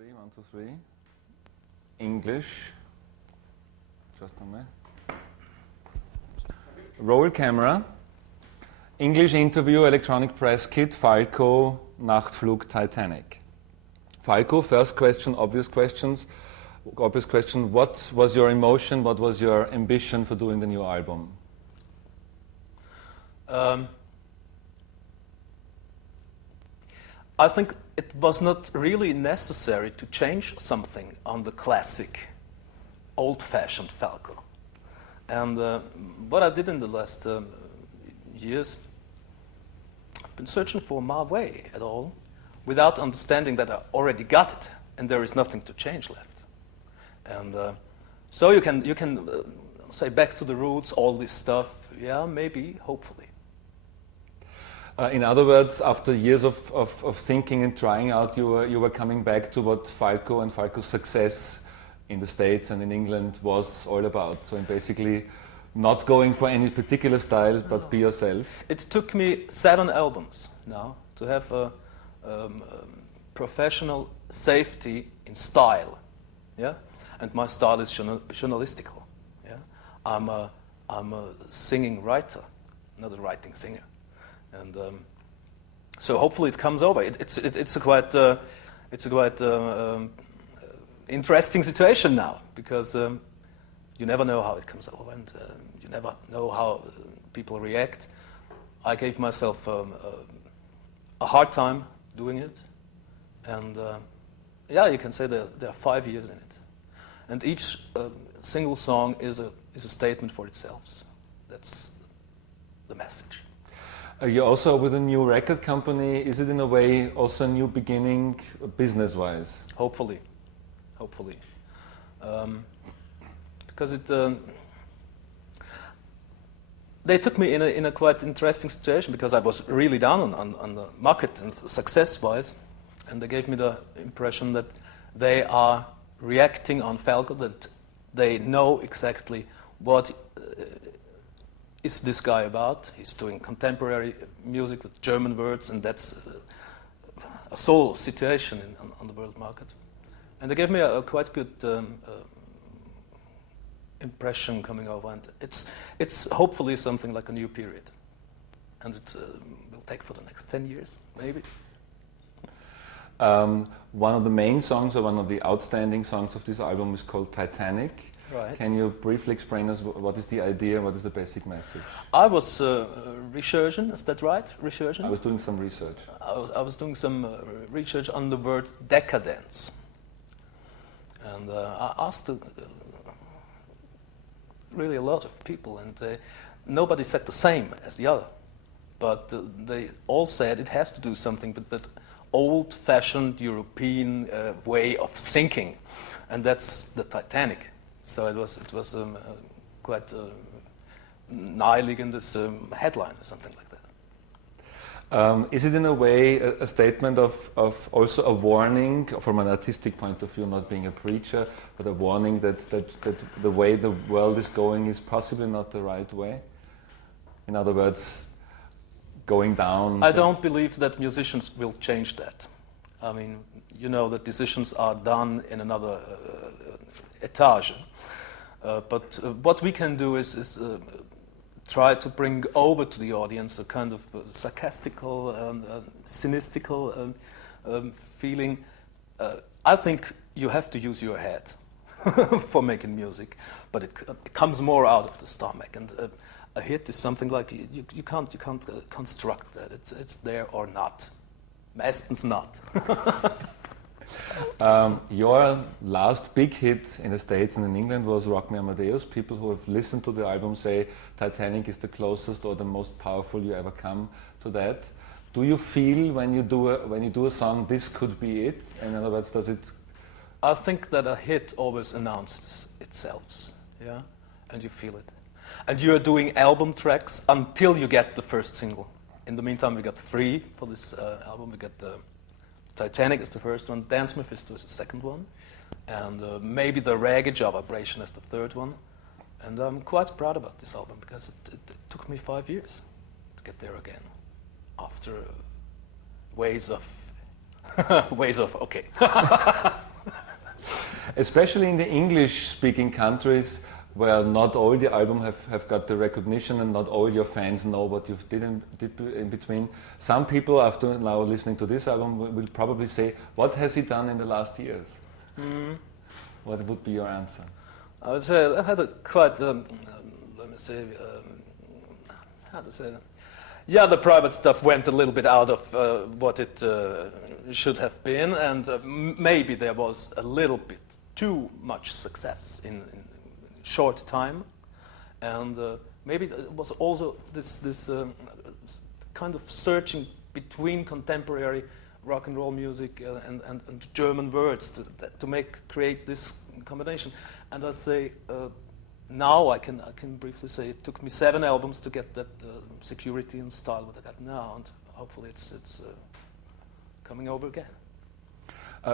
three, one, two, three. English. Just a minute. Roll camera. English interview, electronic press kit, Falco, Nachtflug, Titanic. Falco, first question, obvious question. What was your emotion, what was your ambition for doing the new album? I think it was not really necessary to change something on the classic, old-fashioned Falco. And what I did in the last years, I've been searching for my way at all, without understanding that I already got it, and there is nothing to change left. And so you can say back to the roots, all this stuff, yeah, maybe, hopefully. In other words, after years of thinking and trying out, you were coming back to what Falco and Falco's success in the States and in England was all about. So basically not going for any particular style, but be yourself. It took me 7 albums now to have a professional safety in style, yeah? And my style is journalistical, yeah? I'm a singing writer, not a writing singer. And so hopefully it comes over. It's a quite interesting situation now, because you never know how it comes over, and you never know how people react. I gave myself a hard time doing it, and yeah, you can say there are 5 years in it, and each single song is a statement for itself. So that's the message. You're also with a new record company. Is it in a way also a new beginning business-wise? Hopefully. Because they took me in a quite interesting situation, because I was really down on the market and success-wise, and they gave me the impression that they are reacting on Falco, that they know exactly what is this guy about. He's doing contemporary music with German words, and that's a sole situation on the world market. And they gave me a quite good impression coming over, and it's hopefully something like a new period, and it will take for the next 10 years, maybe. One of the main songs, or one of the outstanding songs of this album, is called Titanic. Right. Can you briefly explain us what is the idea, what is the basic message? I was researching, is that right? Researching? I was doing some research. I was doing some research on the word decadence. And I asked really a lot of people, and nobody said the same as the other. But they all said it has to do something with that old-fashioned European way of thinking, and that's the Titanic. So it was quite naheliegend this headline or something like that. Is it in a way a statement of also a warning from an artistic point of view, not being a preacher, but a warning that the way the world is going is possibly not the right way? In other words, going down? I don't believe that musicians will change that. I mean, you know that decisions are done in another etage. But what we can do is try to bring over to the audience a kind of sarcastical, cynical feeling. I think you have to use your head for making music, but it comes more out of the stomach. And a hit is something like you can't construct that. It's there or not. Meistens not. Your last big hit in the States and in England was Rock Me Amadeus. People who have listened to the album say Titanic is the closest or the most powerful you ever come to that. Do you feel when you do a song, this could be it? In other words, does it? I think that a hit always announces itself, yeah, and you feel it. And you are doing album tracks until you get the first single. In the meantime, we got 3 for this album. We got Titanic is the first one, Dance Mephisto is the second one, and maybe the Reggae Jaw Vibration is the third one. And I'm quite proud about this album, because it took me 5 years to get there again, after ways of okay. especially in the English-speaking countries, where not all the album have got the recognition and not all your fans know what you did in between. Some people, after now listening to this album, will probably say, what has he done in the last years? What would be your answer? I would say I had a quite, let me say, how to say that? Yeah, the private stuff went a little bit out of what it should have been, and maybe there was a little bit too much success in short time, and maybe it was also this kind of searching between contemporary rock and roll music and German words to create this combination. And I say now I can briefly say it took me 7 albums to get that security and style what I got now, and hopefully it's coming over again.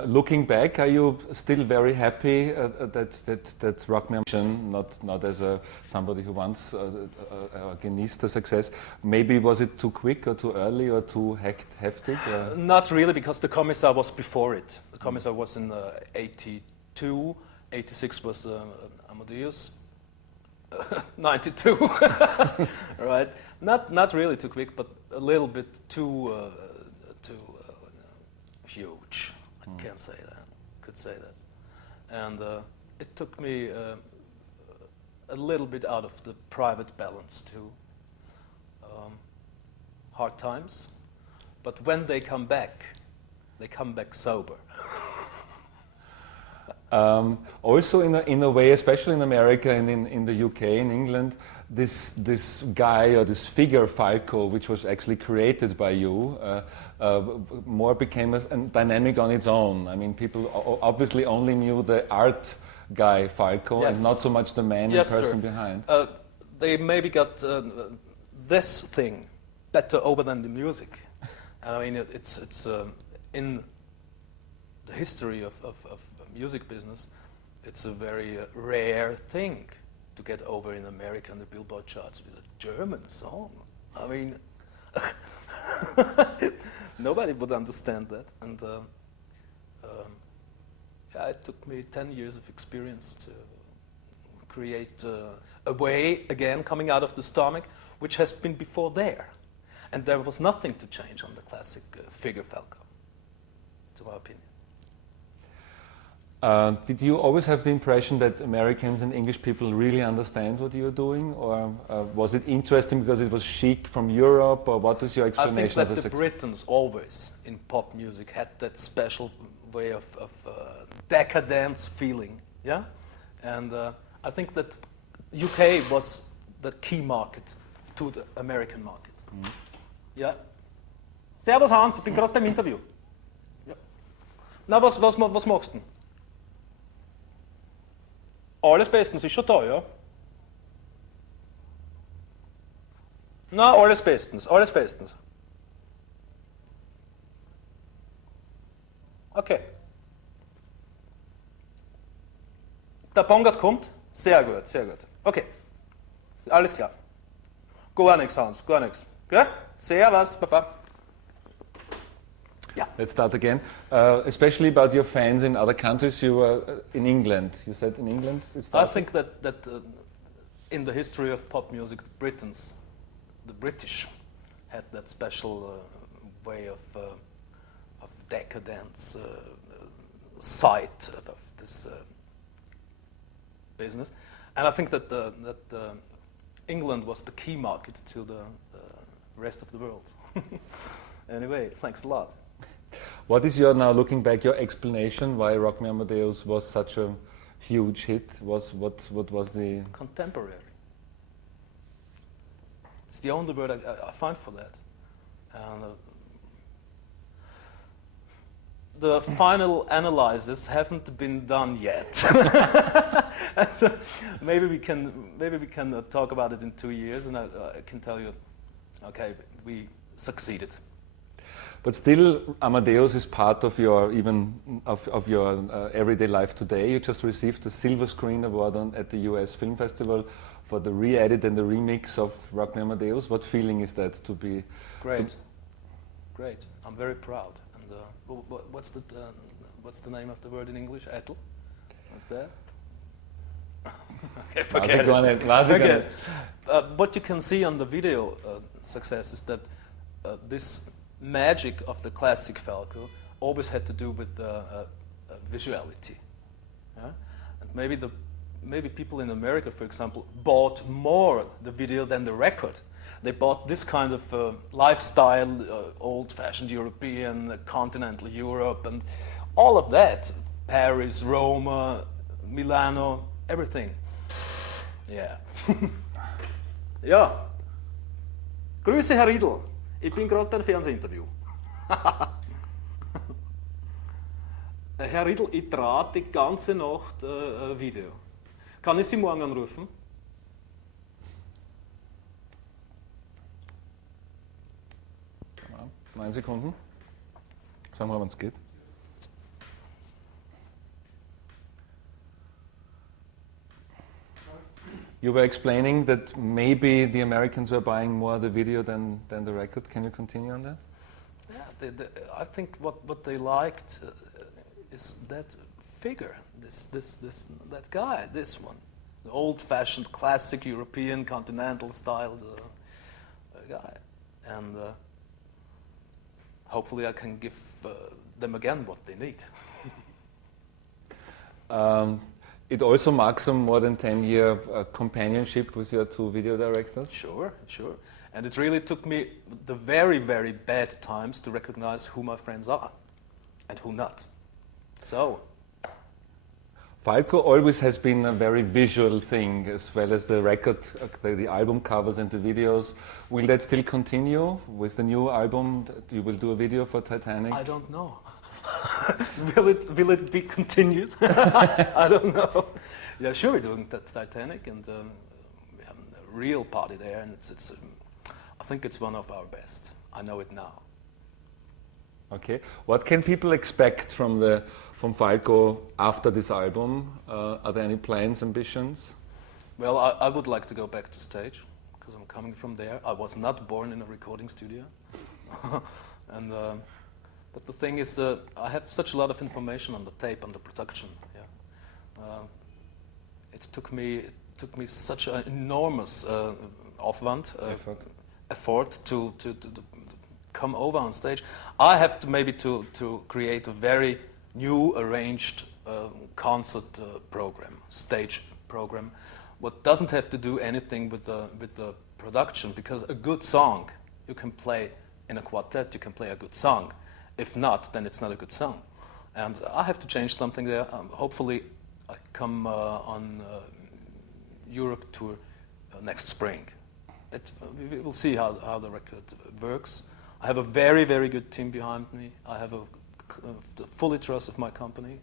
Looking back, are you still very happy that Rock Me not as somebody who wants genießt the success? Maybe was it too quick or too early or too hectic? Not really, because the Kommissar was before it. The Kommissar was in 82, 86 was Amadeus, 92, right? Not really too quick, but a little bit too huge. I can't say that. Could say that, and it took me a little bit out of the private balance too. Hard times, but when they come back sober. Also, in a way, especially in America and in the UK, in England, this guy or this figure Falco, which was actually created by you, more became a dynamic on its own. I mean, people obviously only knew the art guy Falco, yes, and not so much the man and person behind. They maybe got this thing better over than the music. And I mean, it's in the history of music business, it's a very rare thing to get over in America on the Billboard charts with a German song. I mean, nobody would understand that. And yeah, it took me 10 years of experience to create a way, again, coming out of the stomach, which has been before there. And there was nothing to change on the classic figure Falco, to my opinion. Did you always have the impression that Americans and English people really understand what you're doing, or was it interesting because it was chic from Europe, or what is your explanation? I think that the Britons always in pop music had that special way of decadence feeling, yeah? And I think that UK was the key market to the American market. Ja. Servus Hans, ich bin gerade beim Interview. Ja. Na, was machst du denn? Alles bestens, ist schon da, ja? Na, alles bestens, alles bestens. Okay. Der Bongard kommt? Sehr gut, sehr gut. Okay, alles klar. Gar nichts, Hans, gar nichts. Gell? Servus, Papa. Yeah. Let's start again. Especially about your fans in other countries. You were in England. You said in England? I think that in the history of pop music, the British, had that special way of decadence side of this business. And I think that England was the key market to the rest of the world. Anyway, thanks a lot. What is your, now looking back, your explanation why Rock Me Amadeus was such a huge hit? What was the... Contemporary. It's the only word I find for that. And the final analyses haven't been done yet. So maybe we can talk about it in 2 years, and I can tell you, okay, we succeeded. But still, Amadeus is part of your everyday life today. You just received the Silver Screen Award at the US Film Festival for the re-edit and the remix of Rock Me Amadeus. What feeling is that to be? Great, great. I'm very proud. And what's the name of the word in English? Eitel? What's that? Okay, forget it. Forget it. What you can see on the video success is that this magic of the classic Falco always had to do with visuality. Yeah? And maybe people in America, for example, bought more the video than the record. They bought this kind of lifestyle, old-fashioned European, continental Europe, and all of that. Paris, Rome, Milano, everything. Yeah. Ja. Grüße, Herr Riedl. Ich bin gerade beim Fernsehinterview. Herr Riedl, ich trage die ganze Nacht Video. Kann ich Sie morgen anrufen? Ja, 9 Sekunden. Sagen wir, wann es geht. You were explaining that maybe the Americans were buying more the video than the record. Can you continue on that? Yeah, I think what they liked is that figure, that guy, this one, the old-fashioned, classic European, continental-styled guy, and hopefully I can give them again what they need. It also marks some more than 10-year companionship with your two video directors? Sure. And it really took me the very, very bad times to recognize who my friends are and who not. So. Falco always has been a very visual thing, as well as the record, the album covers and the videos. Will that still continue with the new album? You will do a video for Titanic? I don't know. Will it be continued? I don't know. Yeah, sure, we're doing Titanic, and we have a real party there, and it's I think it's one of our best. I know it now. Okay. What can people expect from Falco after this album? Are there any plans, ambitions? Well, I would like to go back to stage because I'm coming from there. I was not born in a recording studio, and. But the thing is, I have such a lot of information on the tape, on the production. Yeah, it took me such an enormous effort to come over on stage. I have to maybe to create a very new arranged concert program, stage program, what doesn't have to do anything with the production, because a good song you can play in a quartet. You can play a good song. If not, then it's not a good song. And I have to change something there. Hopefully I come on Europe tour next spring. We will see how the record works. I have a very, very good team behind me. I have the fully trust of my company.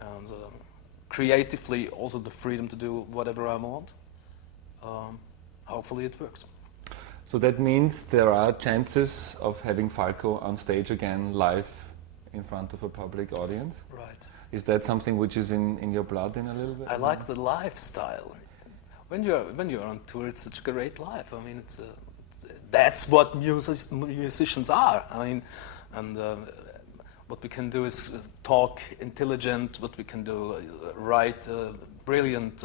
And creatively also the freedom to do whatever I want. Hopefully it works. So that means there are chances of having Falco on stage again live in front of a public audience? Right. Is that something which is in your blood in a little bit? I like the lifestyle. When you're on tour, it's such a great life. I mean, that's what musicians are. I mean, and what we can do is talk intelligent. What we can do, write brilliant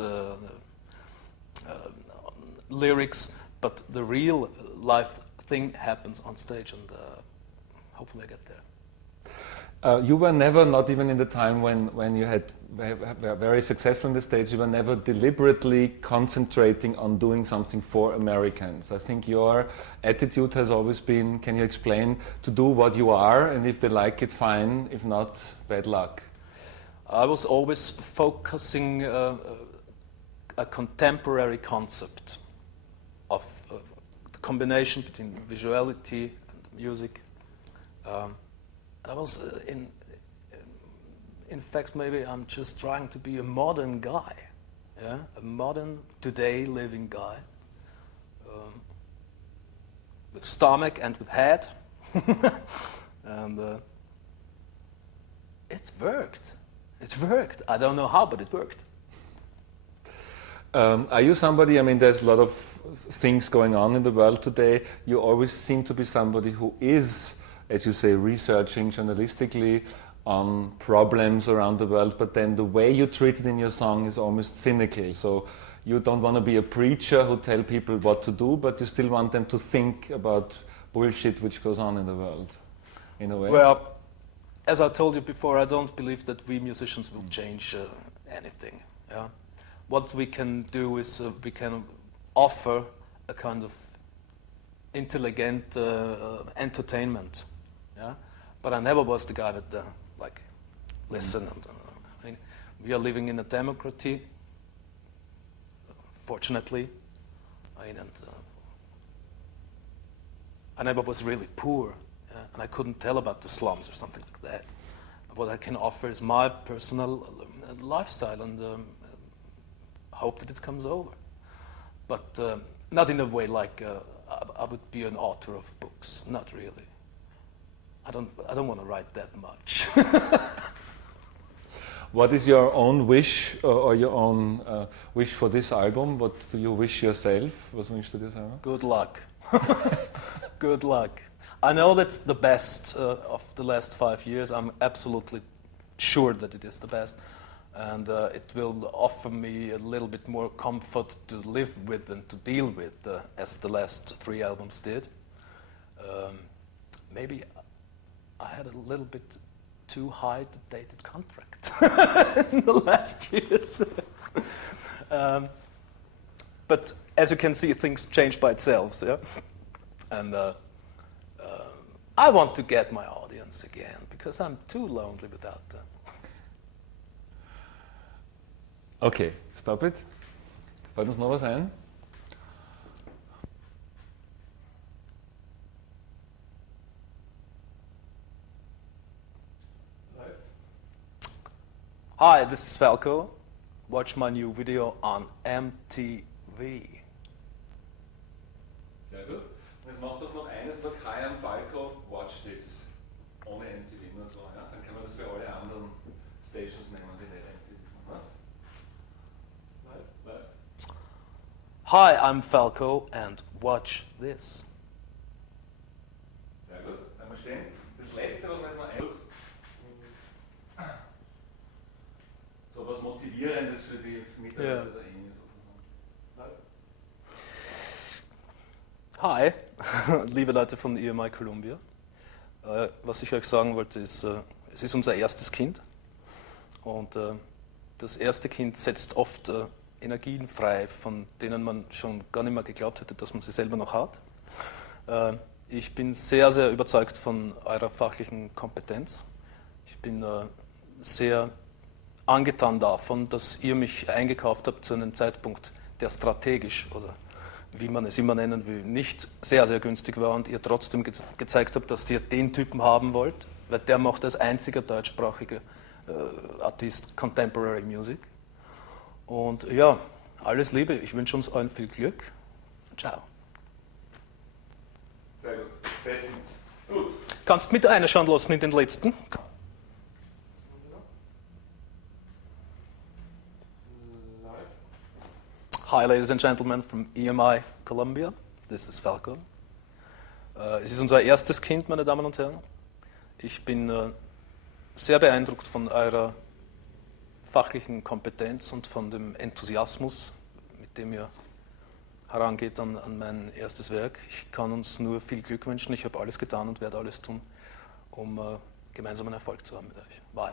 lyrics. But the real life thing happens on stage, and hopefully I get there. You were never, not even in the time when you were very successful on the stage, you were never deliberately concentrating on doing something for Americans. I think your attitude has always been, can you explain, to do what you are, and if they like it, fine. If not, bad luck. I was always focusing a contemporary concept of the combination between visuality and music. I was, in fact, maybe I'm just trying to be a modern guy, yeah, a modern, today living guy, with stomach and with head, and it worked. It worked. I don't know how, but it worked. Are you somebody, I mean, there's a lot of things going on in the world today. You always seem to be somebody who is, as you say, researching journalistically on problems around the world, but then the way you treat it in your song is almost cynical. So you don't want to be a preacher who tell people what to do, but you still want them to think about bullshit which goes on in the world, in a way. Well, as I told you before, I don't believe that we musicians will change anything. Yeah? What we can do is we can offer a kind of intelligent entertainment. Yeah? But I never was the guy that like listen. I mean, we are living in a democracy, fortunately. I mean, and I never was really poor, and I couldn't tell about the slums or something like that. What I can offer is my personal lifestyle, and hope that it comes over. But not in a way like I would be an author of books. Not really. I don't want to write that much. What is your own wish or your own wish for this album? What do you wish yourself? Was wünschst du dir selber? Good luck. Good luck. I know that's the best of the last 5 years. I'm absolutely sure that it is the best. And it will offer me a little bit more comfort to live with and to deal with, as the last 3 albums did. Maybe I had a little bit too high dated contract in the last years. But as you can see, things change by itself. Yeah? And I want to get my audience again, because I'm too lonely without them. Okay, stop it. Fällt uns noch was ein? Hi, this is Falco. Watch my new video on MTV. Sehr gut. Und jetzt mach doch noch eines, sag Hi, I'm Falco, watch this. Ohne MTV, nur so, ja? Dann kann man das für alle anderen Stations nehmen, die nicht MTV machen. Live. Hi, I'm Falco and watch this. Sehr gut. Einmal stehen. Das letzte, was man jetzt mal einholt. So was Motivierendes für die Mitarbeiter der EMI sozusagen. Hi, liebe Leute von EMI Columbia. Was ich euch sagen wollte, ist, es ist unser erstes Kind. Und das erste Kind setzt oft Energien frei, von denen man schon gar nicht mehr geglaubt hätte, dass man sie selber noch hat. Ich bin sehr, sehr überzeugt von eurer fachlichen Kompetenz. Ich bin sehr angetan davon, dass ihr mich eingekauft habt zu einem Zeitpunkt, der strategisch oder wie man es immer nennen will, nicht sehr, sehr günstig war und ihr trotzdem gezeigt habt, dass ihr den Typen haben wollt, weil der macht als einziger deutschsprachiger Artist Contemporary Music. Und ja, alles Liebe, ich wünsche uns allen viel Glück. Ciao. Sehr gut. Bestens. Gut. Kannst mit einer schauen lassen in den letzten. Hi, ladies and gentlemen from EMI Columbia. This is Falco. Es ist unser erstes Kind, meine Damen und Herren. Ich bin sehr beeindruckt von eurer fachlichen Kompetenz und von dem Enthusiasmus, mit dem ihr herangeht an mein erstes Werk. Ich kann uns nur viel Glück wünschen. Ich habe alles getan und werde alles tun, um gemeinsam einen Erfolg zu haben mit euch. Bye.